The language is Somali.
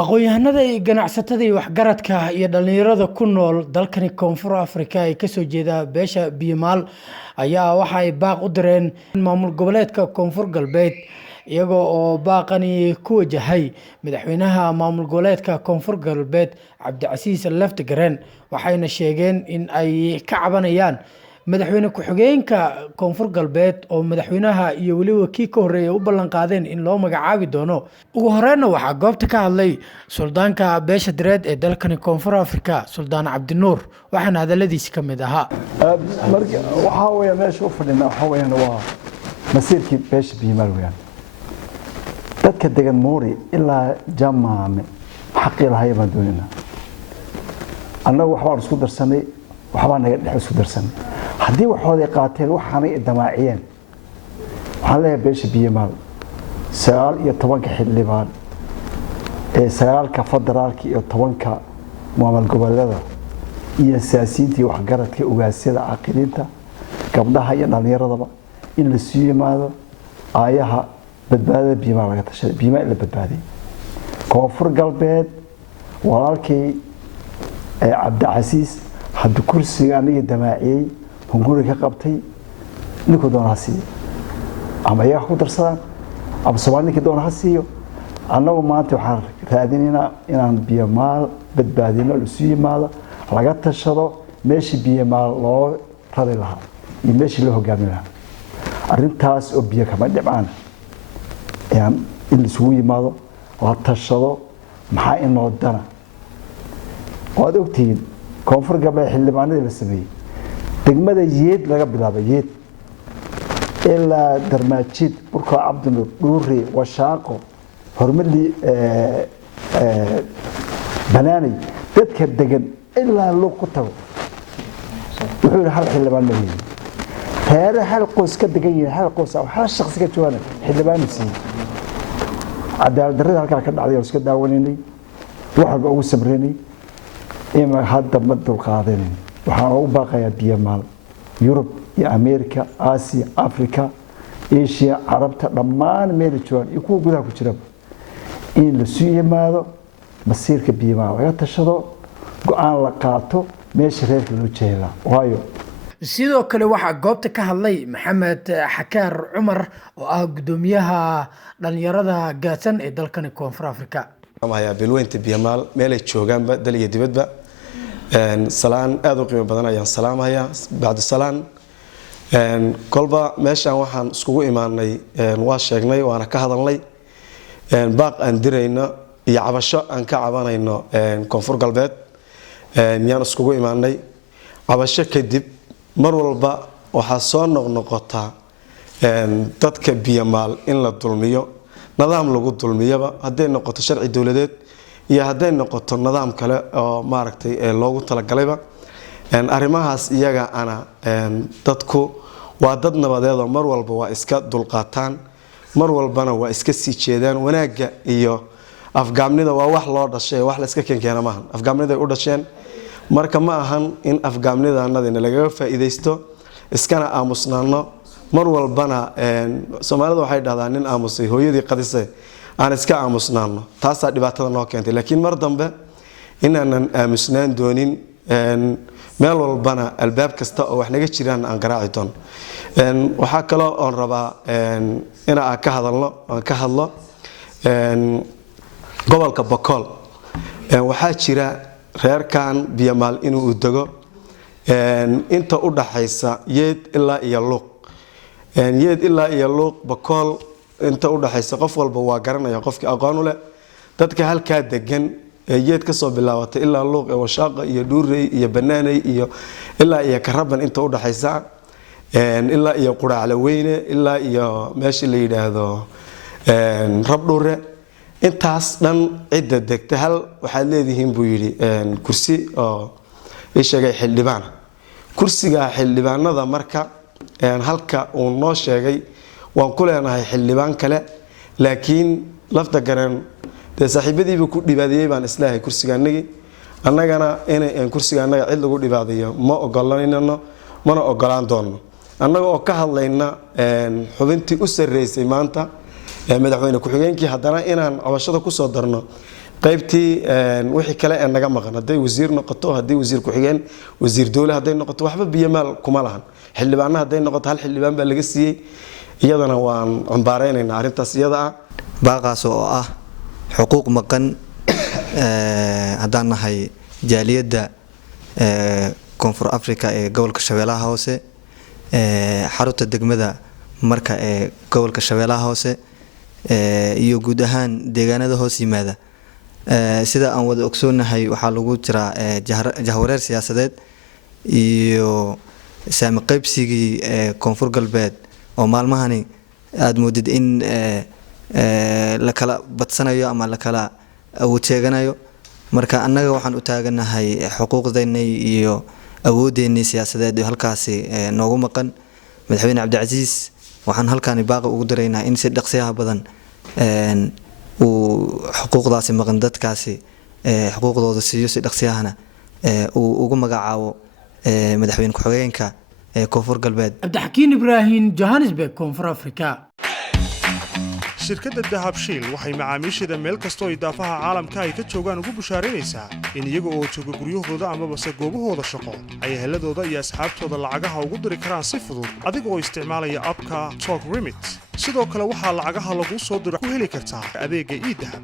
aqoon-yahanada iyo ganacsatada iyo waxgaradka iyo dhalinyarada ku nool dalkani Koonfur Afrika ay kasoo jeeda beesha Biimaal ayaa waxa ay baaq u direen maamul goboleedka Koonfur Galbeed iyagoo oo baaqani ku wajahay madaxweynaha maamul goboleedka Koonfur Galbeed Cabdicasiis Laftagareen waxayna sheegeen in ay ka cabanayaan madaxweyne ku-xigeenka Koonfur Galbeed oo madaxweynaha iyo waliba kii ka horeeyay u ballan qaadeen in loo magacaabi doono ugu horeeyna waxa goobta ka hadlay suldaanka beesha direed ee dalkani Koonfur Afrika Suldaan Cabdinuur waxaana hadaladiisa kamid ahaa waxa weeye meesha u fadhina waxa weeyaan waa masiirkii beesha Biimaal weeyaan dadka degan Moori ilaa Jamaame xaqi lahayd baan doonina annagu waxbaan isku darsanay waxbaan naga dhex isku darsanay haddii waxooday qaateen waxaanay damaaciyeen waxaan leeyahay beesha Biimaal 19 xildhibaan ee 9 federaalka iyo 10 maamul goboleedada iyo siyaasiyiinta waxgaradka ugaasyada caqiidinta gabdhaha iyo dhalinyaradaba in la soo yimaado aayaha badbaadada Biimaal laga tashaday Biimaal la badbaadiyay Koonfur Galbeed walaalkii Cabdicasiis hadda kursiga aniga damaaciyay hunguri ka qabtay ninku doona hasiyo ama iyaga ku darsadaan ama Soomaaliga doona hasiyo annagu maanta waxaan raadinaynaa inaan Biimaal badbaadino la soo yimaado laga tashado meeshii Biimaal loo rari lahaa iyo meeshii loo hogaamin lahaa arrintaas oo biyo kama dhibcaan in la soo yimaado la tashado maxaa inoo dana waad ogtiin Koonfur Galbeed xildhibaanada la sameeyay degmada yeed laga bilaabay yeed ilaa Darmaajid burka Cabdinuur Dhuuri Washaaqo hormadi banaanay dadka degan ilaa loo ku tago wuxuu hal xildhibaan ma leeyahay heer hal qoys ka degan yahay hal qoys hal shakhsi ka joogan xildhibaan si cadaalad darrada halka ka dhacday oo iska daawanayay waxa ugu sabreenay ima hadda ma dulqaadan waxaan ugu baaqayaa Biimaal Yurub iyo Ameerika Aasiya Afrika Asia Carabta dhammaan meel joogan iyo kuwa gudaha ku jira in la soo yimaado masiirka Biimaal laga tashado go'aan la qaato meesha reerka loo jeedaa waayo sidoo kale waxa goobta ka hadlay Maxamed Xakaar Cumar oo ah gudoomiyaha dhalinyarada gaadsan ee dalkani Koonfur Afrika amaya bilweynta Biimaal meel ay joogaan dal iyo dibadba salaan aad u qiimo badan ayaan salaamaya bacda salaan kolba meeshan waxaan iskugu imaanay waa sheegnay waana ka hadalnay baaq aan dirayno iyo cabasho aan ka cabanayno Koonfur Galbeed miyaan iskugu imaanay cabasho kadib mar walba waxa soo noqnoqota dadka Biimaal in la dulmiyo nidaam lagu dulmiyaba haday noqoto sharci dawladeed iyo haday noqoto nidaam kale oo maaragtay loogu talagalayba arimahaas iyaga ana dadku waa dad nabadeed oo mar walba waa iska dulqaataan mar walbana waa iska sii jeedaan wanaaga iyo afgaamnida waa wax loo dhashay wax la iska keenkeena maahan afgaamnida ay u dhasheen marka ma ahan in afgaamnidaanadina laga faa'iideysto iskana aamusnaano mar walbana Soomaalida waxay dhahdaan nin aamusay hooyadii qadisay aan iska aamusnaano taas dhibaatada noo keentay laakiin mar dambe inaanan aamusnaan doonin meel walbana albaab kasta oo wax naga jiraan aan garaaci doon waxa kale oo rabaa in aan ka hadlo gobolka Bakool waxa jira reerkan Biimaal inuu u dago inta u dhaxaysa yeed ilaa iyo luuq yeed ilaa iyo luuq Bakool inta u dhaxaysa qof walba waa garanaya qofkii aqoon u leh dadka halka degan yeed ka soo bilaabatay ilaa luuq ee Washaaqo iyo Dhuurey iyo Banaanay iyo ilaa iyo Karaban inta u dhaxaysa ilaa iyo Quraacla Weyne ilaa iyo meeshii la yiraahdo Rabdhuure intaas dhan cid degta hal waxa leedihiin buu yiri kursi oo sheegay xildhibaan kursiga xildhibaanada marka halka uu noo sheegay waan ku leenahay xildhibaan kale laakiin Laftagareen saaxiibadiiba ku dhibaadiyay baan islaahay kursigaanagi annagana in kursigaanaga cid lagu dhibaadiyo ma ogolanayno mana ogolaan doono annaga oo ka hadlayna xubintii u sareysay maanta madaxweyne ku-xigeenkii haddana inaan cabashada ku soo darno qaybtii wixii kale ee naga maqan hadday wasiir noqoto haddii wasiir ku-xigeen wasiir dowle hadday noqoto waxba biyamaal kuma lahan xildhibaanna hadday noqoto hal xildhibaan baa laga siiyey iyadana waan cambaareynayna arrintaas iyada ah baaqaas oo ah xuquuq maqan haddaan nahay jaaliyadda koonfur africa ee gobolka shabeellaha hoose xarunta degmada marka ee gobolka shabeellaha hoose iyo guud ahaan deegaanada hoos yimaada sida aan wada ogsoonahay waxaa lagu jiraa jahwareer siyaasadeed iyo saami qaybsigii koonfur galbeed oo maalmahani aada moodid in la kala badsanayo ama la kala awood sheeganayo marka annaga waxaan u taaganahay xuquuqdeennay iyo awoodeennay siyaasadeed halkaasi noogu maqan madaxweyne cabdicasiis waxaan halkaani baaqi ugu daraynaa in si dhaqsiyaha badan uu xuquuqdaasi maqan dadkaasi xuquuqdooda siiyo si dhaqsiyahana uu ugu magacaabo madaxweyne ku-xigeenka koonfur galbeed cabdixakiin ibraahim johannesburg koonfur africa shirkadda dahabshiil waxay macaamiisheeda meel kastoo idaafaha caalamka ay ka joogaan ugu bushaaraynaysaa in iyaga oo jooga guryahooda amabase goobahooda shaqo ay eheladooda iyo asxaabtooda lacagaha ugu diri karaan si fudud adiga oo isticmaalaya abka Talk Remit sidoo kale waxaa lacagaha lagu soo diro ku heli kartaa adeegga iDahab